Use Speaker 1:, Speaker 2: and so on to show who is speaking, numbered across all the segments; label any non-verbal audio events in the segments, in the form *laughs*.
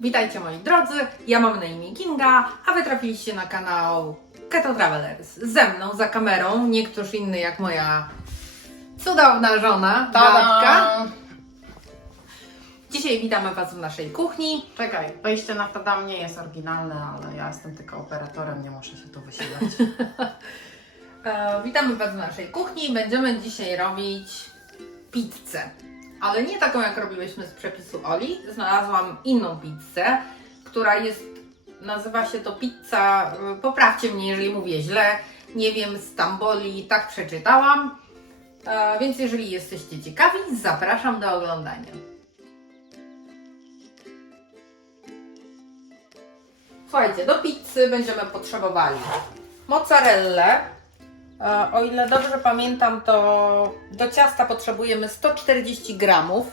Speaker 1: Witajcie moi drodzy, ja mam na imię Kinga, a wy trafiliście na kanał Keto Travelers. Ze mną za kamerą nie ktoś inny jak moja cudowna żona, Beatka. Dzisiaj witamy Was w naszej kuchni.
Speaker 2: Czekaj, wejście na Tadam nie jest oryginalne, ale ja jestem tylko operatorem, nie muszę się tu wysilać. *laughs*
Speaker 1: E, witamy Was w naszej kuchni. Będziemy dzisiaj robić pizzę. Ale nie taką, jak robiłyśmy z przepisu Oli. Znalazłam inną pizzę, która jest, nazywa się to pizza, y, poprawcie mnie, jeżeli mówię źle, nie wiem, z Tamboli, tak przeczytałam. E, więc jeżeli jesteście ciekawi, zapraszam do oglądania. Słuchajcie, do pizzy będziemy potrzebowali mozzarellę, O ile dobrze pamiętam, to do ciasta potrzebujemy 140 gramów.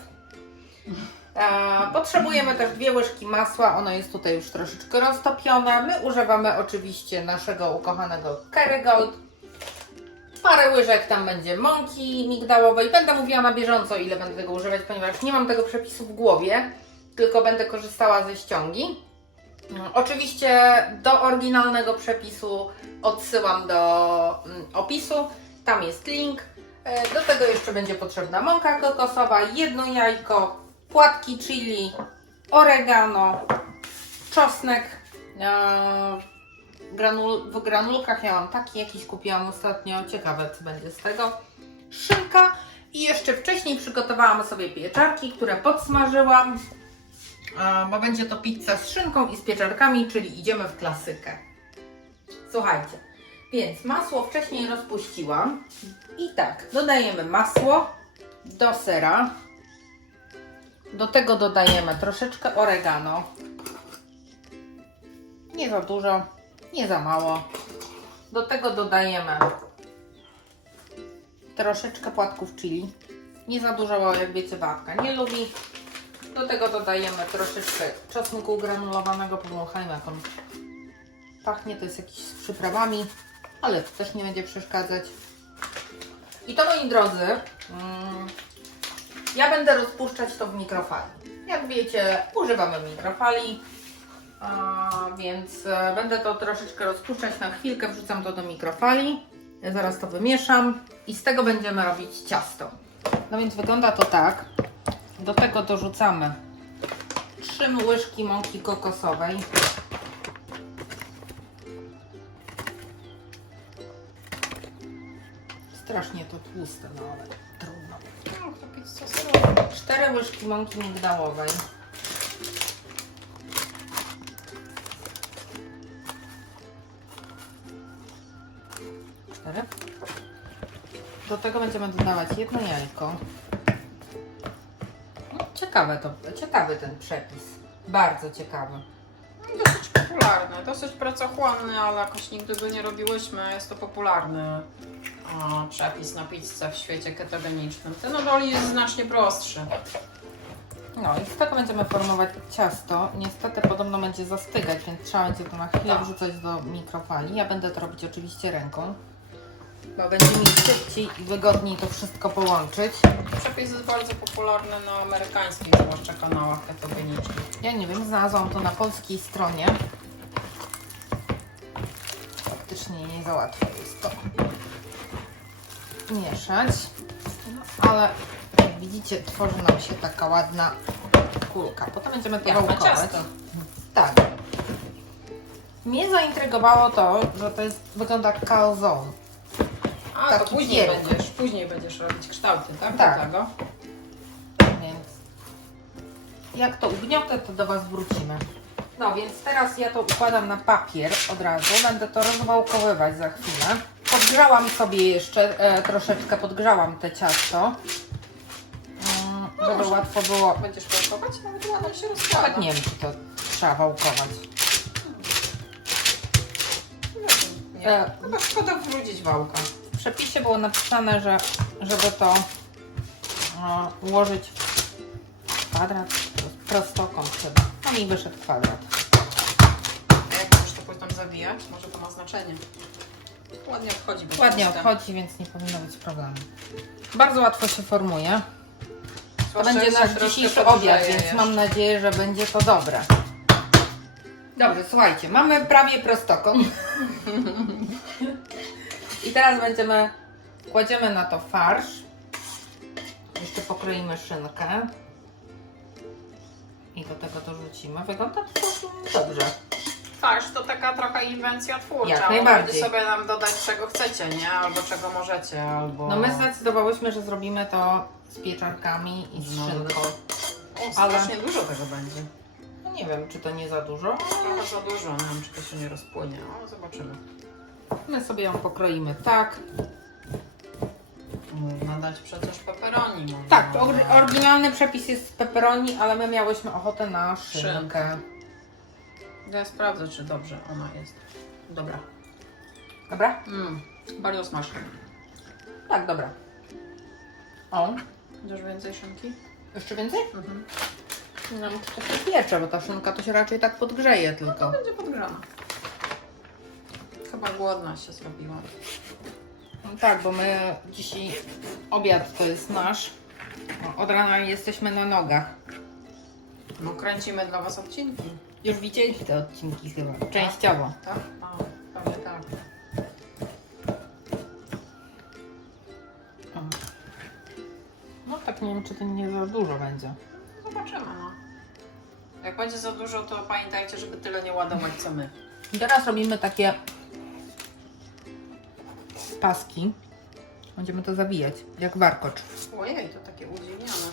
Speaker 1: E, Potrzebujemy też dwie łyżki masła, ono jest tutaj już troszeczkę roztopione. My używamy oczywiście naszego ukochanego Kerrygold. Parę łyżek tam będzie mąki migdałowej. Będę mówiła na bieżąco, ile będę tego używać, ponieważ nie mam tego przepisu w głowie, tylko będę korzystała ze ściągi. No, Oczywiście do oryginalnego przepisu odsyłam do mm, opisu. Tam jest link. E, Do tego jeszcze będzie potrzebna mąka kokosowa, jedno jajko, płatki chili, oregano, czosnek. e, Granul, w granulkach ja mam taki jakiś kupiłam ostatnio. Ciekawe co będzie z tego. Szynka i jeszcze wcześniej przygotowałam sobie pieczarki, które podsmażyłam. Bo będzie to pizza z szynką i z pieczarkami, czyli idziemy w klasykę. Słuchajcie, więc masło wcześniej rozpuściłam. I tak, dodajemy masło do sera. Do tego dodajemy troszeczkę oregano. Nie za dużo, nie za mało. Do tego dodajemy troszeczkę płatków chili. Nie za dużo, bo jak wiecie, babka nie lubi. Do tego dodajemy troszeczkę czosnku granulowanego. Powąchajmy jak on pachnie. To jest jakiś z przyprawami, ale to też nie będzie przeszkadzać. I to moi drodzy, mm, ja będę rozpuszczać to w mikrofali. Jak wiecie, używamy mikrofali, więc e, będę to troszeczkę rozpuszczać na chwilkę, wrzucam to do mikrofali. Ja zaraz to wymieszam i z tego będziemy robić ciasto. No więc wygląda to tak. Do tego dorzucamy 3 łyżki mąki kokosowej. Strasznie to tłuste, no ale trudno.
Speaker 2: No.
Speaker 1: 4 łyżki mąki migdałowej. Cztery. Do tego będziemy dodawać jedno jajko. Ciekawe to, ciekawy ten przepis. Bardzo ciekawy.
Speaker 2: No, Dosyć popularny, dosyć pracochłonny, ale jakoś nigdy go nie robiłyśmy. Jest to popularny o, przepis na pizzę w świecie ketogenicznym. Ten od Oli jest znacznie prostszy.
Speaker 1: No i z tego będziemy formować ciasto. Niestety podobno będzie zastygać, więc trzeba będzie to na chwilę
Speaker 2: Tak.
Speaker 1: wrzucać do mikrofali. Ja będę to robić oczywiście ręką, bo będzie mi szybciej i wygodniej to wszystko połączyć.
Speaker 2: Przepis jest bardzo popularny na amerykańskich, zwłaszcza kanałach ketogenicznych.
Speaker 1: Ja nie wiem, znalazłam to na polskiej stronie. Faktycznie nie za łatwo jest to mieszać. No, ale jak widzicie, tworzy nam się taka ładna kulka. Potem będziemy to wałkować. Tak. Mnie zaintrygowało to, że to jest, wygląda calzone.
Speaker 2: A, to
Speaker 1: Taki
Speaker 2: później
Speaker 1: pieróg.
Speaker 2: będziesz, później będziesz robić kształty, tak?
Speaker 1: Tak.
Speaker 2: Do tego.
Speaker 1: Więc jak to ugniotę, to do Was wrócimy. No więc teraz ja to układam na papier od razu. Będę to rozwałkowywać za chwilę. Podgrzałam sobie jeszcze e, troszeczkę, podgrzałam te ciasto. Mm, żeby
Speaker 2: może.
Speaker 1: łatwo było.
Speaker 2: Będziesz wałkować? Nawet ładnie się rozkłada.
Speaker 1: Nawet nie wiem, czy to trzeba wałkować.
Speaker 2: Nie.
Speaker 1: E,
Speaker 2: Chyba szkoda wrócić wałka.
Speaker 1: W przepisie było napisane, że żeby to e, ułożyć w kwadrat, prostokąt chyba. No mi wyszedł kwadrat.
Speaker 2: A jak możesz to potem zawijać? Może to ma znaczenie. Ładnie odchodzi. bez
Speaker 1: Ładnie odchodzi, więc nie powinno być problemu. Bardzo łatwo się formuje. To
Speaker 2: Zwłaszcza
Speaker 1: będzie nasz
Speaker 2: troszkę
Speaker 1: dzisiejszy
Speaker 2: podgrzeje
Speaker 1: obiad, więc
Speaker 2: jeszcze.
Speaker 1: mam nadzieję, że będzie to dobre. Dobrze, słuchajcie, mamy prawie prostokąt. *laughs* I teraz będziemy, kładziemy na to farsz. Jeszcze pokroimy szynkę. I do tego dorzucimy. Wygląda to całkiem dobrze.
Speaker 2: Farsz to taka trochę inwencja twórcza.
Speaker 1: Jak
Speaker 2: Możecie
Speaker 1: najbardziej.
Speaker 2: sobie nam dodać czego chcecie, nie? Albo czego możecie, albo...
Speaker 1: No my zdecydowałyśmy, że zrobimy to z pieczarkami i z
Speaker 2: No.
Speaker 1: szynką.
Speaker 2: O,
Speaker 1: ale-
Speaker 2: strasznie dużo tego będzie.
Speaker 1: No nie wiem, czy to nie za dużo.
Speaker 2: Trochę za dużo, nie wiem czy to się nie rozpłynie. O, zobaczymy.
Speaker 1: My sobie ją pokroimy tak.
Speaker 2: Można dać przecież pepperoni. Można
Speaker 1: Tak, to or- oryginalny przepis jest z pepperoni, ale my miałyśmy ochotę na szynkę.
Speaker 2: Szynkę. Ja sprawdzę, czy dobrze ona jest. Dobra.
Speaker 1: Dobra?
Speaker 2: Mm, bardzo smaczne.
Speaker 1: Tak, dobra. O,
Speaker 2: Chcesz więcej szynki?
Speaker 1: jeszcze więcej?
Speaker 2: Mhm.
Speaker 1: No, to się piecze, bo ta szynka to się raczej tak podgrzeje tylko.
Speaker 2: Będzie podgrzana. Chyba głodna się zrobiła.
Speaker 1: No tak, bo my dzisiaj obiad to jest nasz. O, Od rana jesteśmy na nogach.
Speaker 2: No kręcimy dla Was odcinki.
Speaker 1: Już widzieliście te odcinki chyba, częściowo.
Speaker 2: Tak? A, pewnie tak.
Speaker 1: O. No tak nie wiem, czy to nie za dużo będzie.
Speaker 2: Zobaczymy, no. Jak będzie za dużo, to pamiętajcie, żeby tyle nie ładować co my.
Speaker 1: I teraz robimy takie paski. Będziemy to zabijać, jak warkocz.
Speaker 2: Ojej, to takie udziwnione.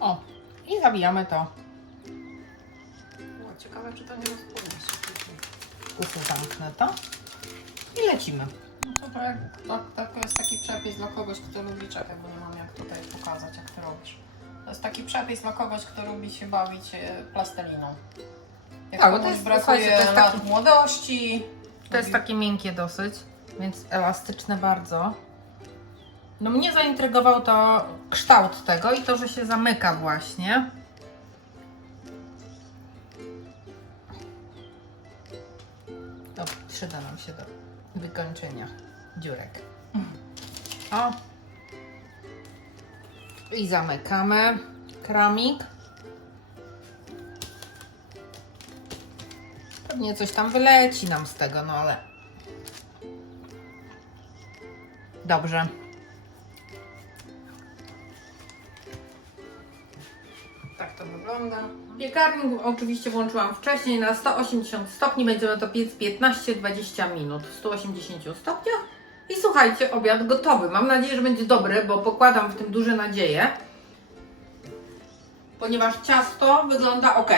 Speaker 1: O, i zabijamy to.
Speaker 2: O, ciekawe, czy to nie rozpłynie się.
Speaker 1: Uchu zamknę to. I lecimy.
Speaker 2: No to tak, tak, to jest taki przepis dla kogoś, kto lubi, czekaj, bo nie mam jak tutaj pokazać, jak ty robisz. To jest taki przepis dla kogoś, kto lubi się bawić e, plastelininą. Jak
Speaker 1: Tak, bo to
Speaker 2: komuś
Speaker 1: jest-
Speaker 2: brakuje
Speaker 1: słuchajcie, to jest
Speaker 2: lat
Speaker 1: taki-
Speaker 2: młodości.
Speaker 1: To jest takie miękkie dosyć, więc elastyczne bardzo. No mnie zaintrygował to kształt tego i to, że się zamyka właśnie. To przyda nam się do wykończenia dziurek. *laughs* O. I zamykamy kramik. Pewnie coś tam wyleci nam z tego, no ale. Dobrze.
Speaker 2: Tak to wygląda.
Speaker 1: Piekarnik oczywiście włączyłam wcześniej na 180 stopni. Będziemy to piec 15-20 minut w 180 stopniach. I słuchajcie, obiad gotowy. Mam nadzieję, że będzie dobry, bo pokładam w tym duże nadzieje. Ponieważ ciasto wygląda ok,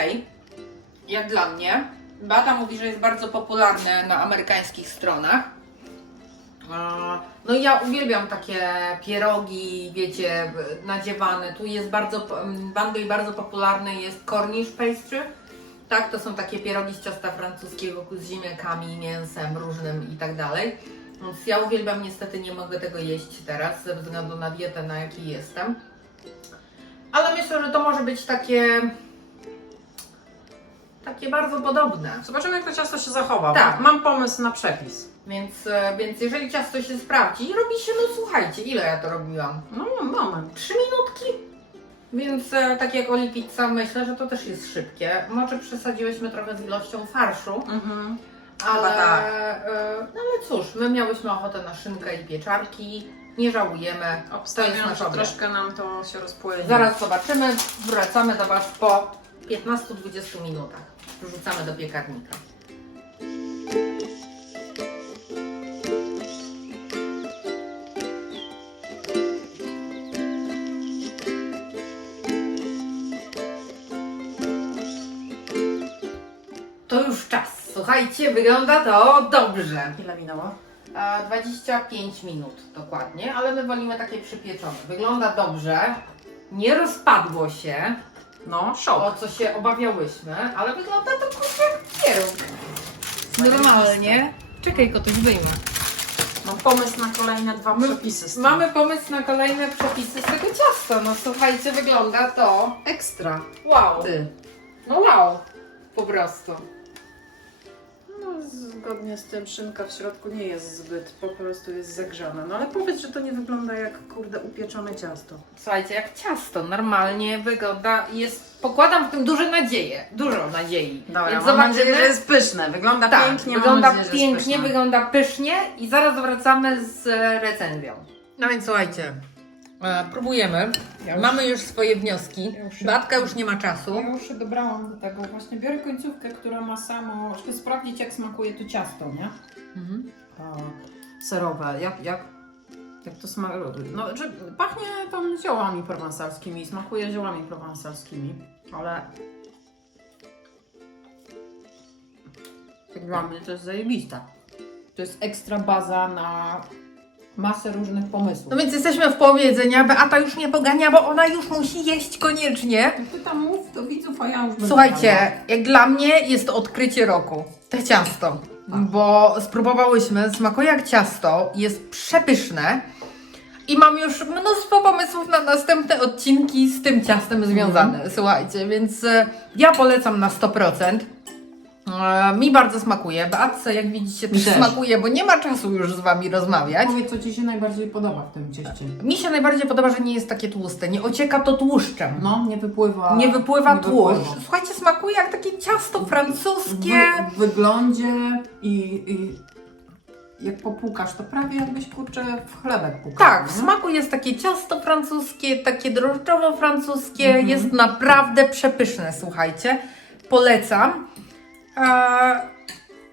Speaker 1: jak dla mnie. Bata mówi, że jest bardzo popularne na amerykańskich stronach. No i ja uwielbiam takie pierogi, wiecie, nadziewane. Tu jest bardzo, w Anglii bardzo popularny jest Cornish pastry. Tak, to są takie pierogi z ciasta francuskiego z ziemniakami, mięsem różnym i tak dalej. Więc ja uwielbiam, niestety nie mogę tego jeść teraz ze względu na dietę, na jakiej jestem. Ale myślę, że to może być takie takie bardzo podobne.
Speaker 2: Zobaczymy, jak to ciasto się zachowa.
Speaker 1: Tak.
Speaker 2: Mam pomysł na przepis.
Speaker 1: Więc, e, więc jeżeli ciasto się sprawdzi, robi się, no słuchajcie, ile ja to robiłam?
Speaker 2: No, moment.
Speaker 1: Trzy minutki. Więc e, tak jak Oli Pizza, myślę, że to też jest szybkie. Może przesadziłyśmy trochę z ilością farszu,
Speaker 2: Mhm.
Speaker 1: Ale,
Speaker 2: tak.
Speaker 1: e, no ale cóż, my miałyśmy ochotę na szynkę i pieczarki. Nie żałujemy. To jest
Speaker 2: Obstawiam,
Speaker 1: nasz
Speaker 2: że
Speaker 1: obiad.
Speaker 2: troszkę nam to się rozpłynie.
Speaker 1: Zaraz zobaczymy. Wracamy do Was po 15-20 minutach. Wrzucamy do piekarnika. To już czas. Słuchajcie, wygląda to dobrze.
Speaker 2: Ile minęło?
Speaker 1: E, 25 minut dokładnie, ale my wolimy takie przypieczone. Wygląda dobrze, nie rozpadło się,
Speaker 2: No, szok.
Speaker 1: o co się obawiałyśmy, ale wygląda to kurczę jak pieróg. Normalnie. Czekaj, kogoś wyjmę.
Speaker 2: Mam pomysł na kolejne dwa
Speaker 1: My-
Speaker 2: przepisy. Z tym.
Speaker 1: Mamy pomysł na kolejne przepisy z tego ciasta. No słuchajcie, wygląda to
Speaker 2: ekstra.
Speaker 1: wow.
Speaker 2: Ty.
Speaker 1: No wow, po prostu.
Speaker 2: Zgodnie z tym szynka w środku nie jest zbyt, po prostu jest zagrzana. No ale powiedz, że to nie wygląda jak kurde upieczone ciasto.
Speaker 1: Słuchajcie, jak ciasto normalnie wygląda, jest, pokładam w tym duże nadzieje, dużo nadziei.
Speaker 2: Dobra,
Speaker 1: Więc
Speaker 2: mam nadzieję,
Speaker 1: zobaczymy.
Speaker 2: że jest pyszne. Wygląda
Speaker 1: tak,
Speaker 2: pięknie,
Speaker 1: wygląda
Speaker 2: nadzieję, że jest
Speaker 1: pięknie,
Speaker 2: pyszne.
Speaker 1: wygląda pysznie i zaraz wracamy z recenzją. No więc słuchajcie, e, próbujemy.
Speaker 2: Ja już-
Speaker 1: Mamy już swoje wnioski.
Speaker 2: Ja już-
Speaker 1: Batka już nie ma czasu.
Speaker 2: Ja już się dobrałam do tego. Właśnie biorę końcówkę, która ma samo, żeby sprawdzić jak smakuje to ciasto, nie?
Speaker 1: Mhm.
Speaker 2: Serowe. Jak, jak, jak to smakuje? No, że pachnie tam ziołami prowansalskimi, smakuje ziołami prowansalskimi, ale dla mnie to jest zajebista. To jest ekstra baza na masę różnych pomysłów.
Speaker 1: No więc jesteśmy w połowie jedzenia. Beata już nie pogania, bo ona już musi jeść koniecznie.
Speaker 2: Jak ty tam mów do widzów, a ja już będę
Speaker 1: Słuchajcie, jak dla mnie jest to odkrycie roku. To ciasto. Bo spróbowałyśmy, smakuje jak ciasto, jest przepyszne. I mam już mnóstwo pomysłów na następne odcinki z tym ciastem związane. Słuchajcie, więc e, ja polecam na 100%. E, Mi bardzo smakuje. Beatce, jak widzicie, też
Speaker 2: też.
Speaker 1: smakuje, bo nie ma czasu już z Wami rozmawiać.
Speaker 2: Powiedz, co Ci się najbardziej podoba w tym cieście.
Speaker 1: Mi się najbardziej podoba, że nie jest takie tłuste. Nie ocieka to tłuszczem.
Speaker 2: No, nie wypływa.
Speaker 1: Nie wypływa
Speaker 2: nie
Speaker 1: tłuszcz.
Speaker 2: wypływa.
Speaker 1: Słuchajcie, smakuje jak takie ciasto francuskie.
Speaker 2: W w wyglądzie i, i jak popłukasz, to prawie jakbyś kurczę w chlebek pukał.
Speaker 1: Tak, w
Speaker 2: nie?
Speaker 1: smaku jest takie ciasto francuskie, takie drożdżowo-francuskie.
Speaker 2: Mhm.
Speaker 1: Jest naprawdę przepyszne, słuchajcie. Polecam. E,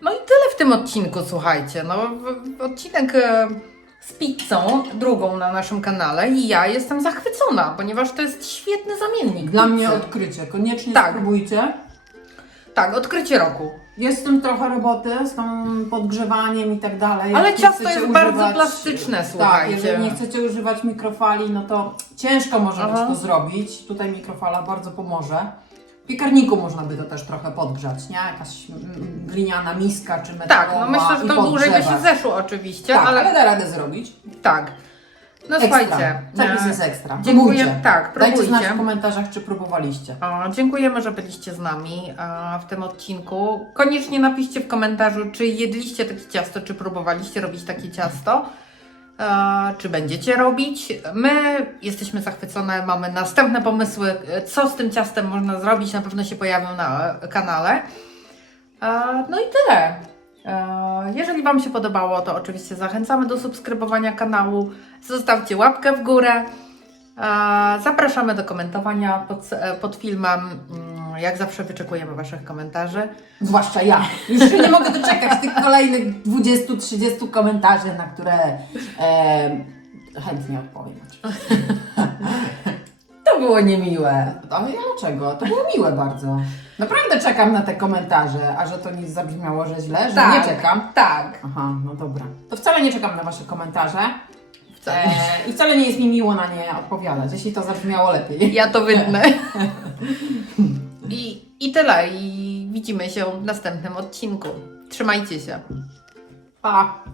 Speaker 1: No i tyle w tym odcinku, słuchajcie. No, w- w- odcinek e, z pizzą, drugą na naszym kanale i ja jestem zachwycona, ponieważ to jest świetny zamiennik.
Speaker 2: Dla
Speaker 1: pizzy.
Speaker 2: mnie odkrycie. Koniecznie
Speaker 1: Tak.
Speaker 2: spróbujcie.
Speaker 1: Tak, odkrycie roku.
Speaker 2: Jest z tym trochę roboty, z tym podgrzewaniem i tak dalej.
Speaker 1: Ale ciasto jest bardzo plastyczne,
Speaker 2: Tak,
Speaker 1: słuchajcie.
Speaker 2: jeżeli nie chcecie używać mikrofali, no to ciężko może
Speaker 1: Aha.
Speaker 2: być to zrobić. Tutaj mikrofala bardzo pomoże. Piekarniku można by to też trochę podgrzać, nie? Jakaś mm, gliniana miska czy metalowa
Speaker 1: Tak, no myślę, że
Speaker 2: i
Speaker 1: to dłużej by się
Speaker 2: podgrzewać.
Speaker 1: zeszło oczywiście,
Speaker 2: Tak,
Speaker 1: ale
Speaker 2: ale da radę zrobić.
Speaker 1: tak. No
Speaker 2: Ekstra.
Speaker 1: słuchajcie. E,
Speaker 2: jest ekstra.
Speaker 1: Dziękuję.
Speaker 2: Próbujcie.
Speaker 1: Tak,
Speaker 2: Dajcie znać
Speaker 1: próbujcie.
Speaker 2: w komentarzach, czy próbowaliście.
Speaker 1: O, dziękujemy, że byliście z nami e, w tym odcinku. Koniecznie napiszcie w komentarzu, czy jedliście takie ciasto, czy próbowaliście robić takie ciasto. E, czy będziecie robić? My jesteśmy zachwycone, mamy następne pomysły, e, co z tym ciastem można zrobić, na pewno się pojawią na e, kanale. No i tyle. Jeżeli Wam się podobało, to oczywiście zachęcamy do subskrybowania kanału. Zostawcie łapkę w górę. Zapraszamy do komentowania pod, pod filmem. Mm, Jak zawsze wyczekujemy Waszych komentarzy.
Speaker 2: Zwłaszcza ja. Już się nie mogę doczekać tych kolejnych 20-30 komentarzy, na które e, chętnie odpowiem.
Speaker 1: To było niemiłe.
Speaker 2: Ale dlaczego? To było miłe bardzo. Naprawdę czekam na te komentarze, a że to nie zabrzmiało, że źle, że
Speaker 1: Tak.
Speaker 2: nie czekam.
Speaker 1: Tak.
Speaker 2: Aha, no dobra. To wcale nie czekam na Wasze komentarze.
Speaker 1: Wcale.
Speaker 2: E, I wcale nie jest mi miło na nie odpowiadać, jeśli to zabrzmiało lepiej.
Speaker 1: Ja to wytnę. *laughs* I, I tyle. I widzimy się w następnym odcinku. Trzymajcie się.
Speaker 2: Pa!